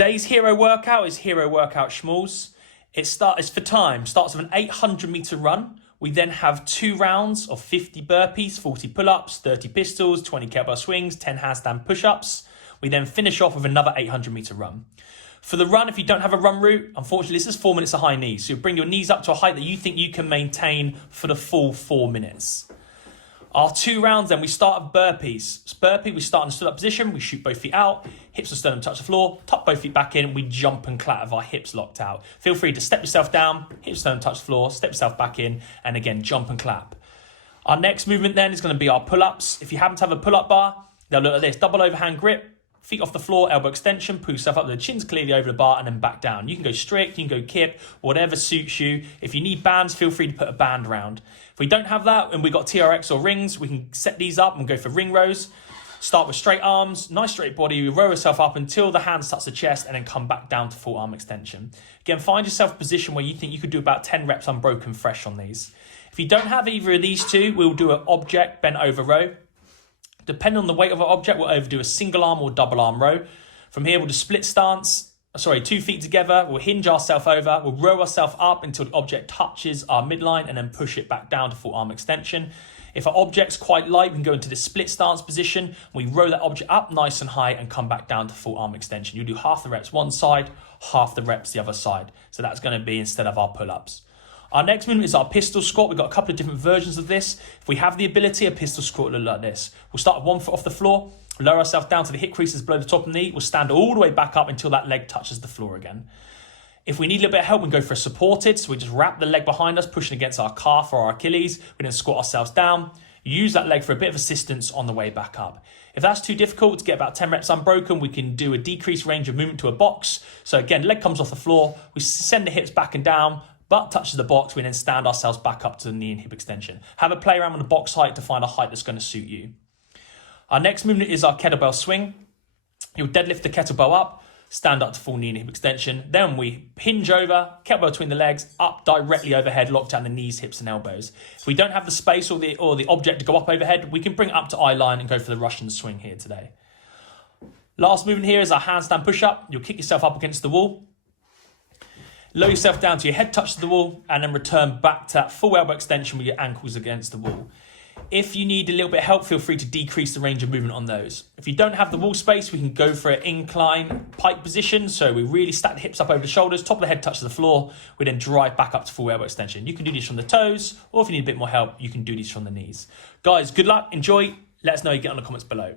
Today's hero workout is Hero Workout Schmalls. It's for time. Starts with an 800 meter run. We then have 2 rounds of 50 burpees, 40 pull-ups, 30 pistols, 20 kettlebell swings, 10 handstand push-ups. We then finish off with another 800 meter run. For the run, if you don't have a run route, unfortunately, this is 4 minutes of high knees. So you bring your knees up to a height that you think you can maintain for the full 4 minutes. Our 2 rounds then, we start with burpees. Burpee, we start in a stood up position, we shoot both feet out, hips and sternum touch the floor, tuck both feet back in, we jump and clap with our hips locked out. Feel free to step yourself down, hips sternum touch the floor, step yourself back in, and again, jump and clap. Our next movement then is going to be our pull-ups. If you happen to have a pull-up bar, they'll look like this: double overhand grip, feet off the floor, elbow extension, pull yourself up, the chin's clearly over the bar, and then back down. You can go strict, you can go kip, whatever suits you. If you need bands, feel free to put a band round. If we don't have that and we've got TRX or rings, we can set these up and go for ring rows. Start with straight arms, nice straight body, we row yourself up until the hands touch the chest and then come back down to full arm extension. Again, find yourself a position where you think you could do about 10 reps unbroken fresh on these. If you don't have either of these two, we'll do an object bent over row. Depending on the weight of our object, we'll either do a single arm or double arm row. From here, we'll do split stance. 2 feet together. We'll hinge ourselves over. We'll row ourselves up until the object touches our midline and then push it back down to full arm extension. If our object's quite light, we can go into this split stance position. We row that object up nice and high and come back down to full arm extension. You do half the reps one side, half the reps the other side. So that's going to be instead of our pull-ups. Our next movement is our pistol squat. We've got a couple of different versions of this. If we have the ability, a pistol squat will look like this. We'll start with 1 foot off the floor, lower ourselves down to the hip creases below the top of the knee. We'll stand all the way back up until that leg touches the floor again. If we need a little bit of help, we can go for a supported. So we just wrap the leg behind us, pushing against our calf or our Achilles. We then squat ourselves down. Use that leg for a bit of assistance on the way back up. If that's too difficult to get about 10 reps unbroken, we can do a decreased range of movement to a box. So again, leg comes off the floor. We send the hips back and down. Butt touches the box, we then stand ourselves back up to the knee and hip extension. Have a play around with the box height to find a height that's going to suit you. Our next movement is our kettlebell swing. You'll deadlift the kettlebell up, stand up to full knee and hip extension. Then we hinge over, kettlebell between the legs, up directly overhead, lock down the knees, hips and elbows. If we don't have the space or the object to go up overhead, we can bring it up to eye line and go for the Russian swing here today. Last movement here is our handstand push-up. You'll kick yourself up against the wall. Lower yourself down to your head touches the wall and then return back to that full elbow extension with your ankles against the wall. If you need a little bit of help, feel free to decrease the range of movement on those. If you don't have the wall space, we can go for an incline pike position. So we really stack the hips up over the shoulders, top of the head touches the floor. We then drive back up to full elbow extension. You can do these from the toes, or if you need a bit more help, you can do these from the knees. Guys, good luck, enjoy. Let us know how you get on the comments below.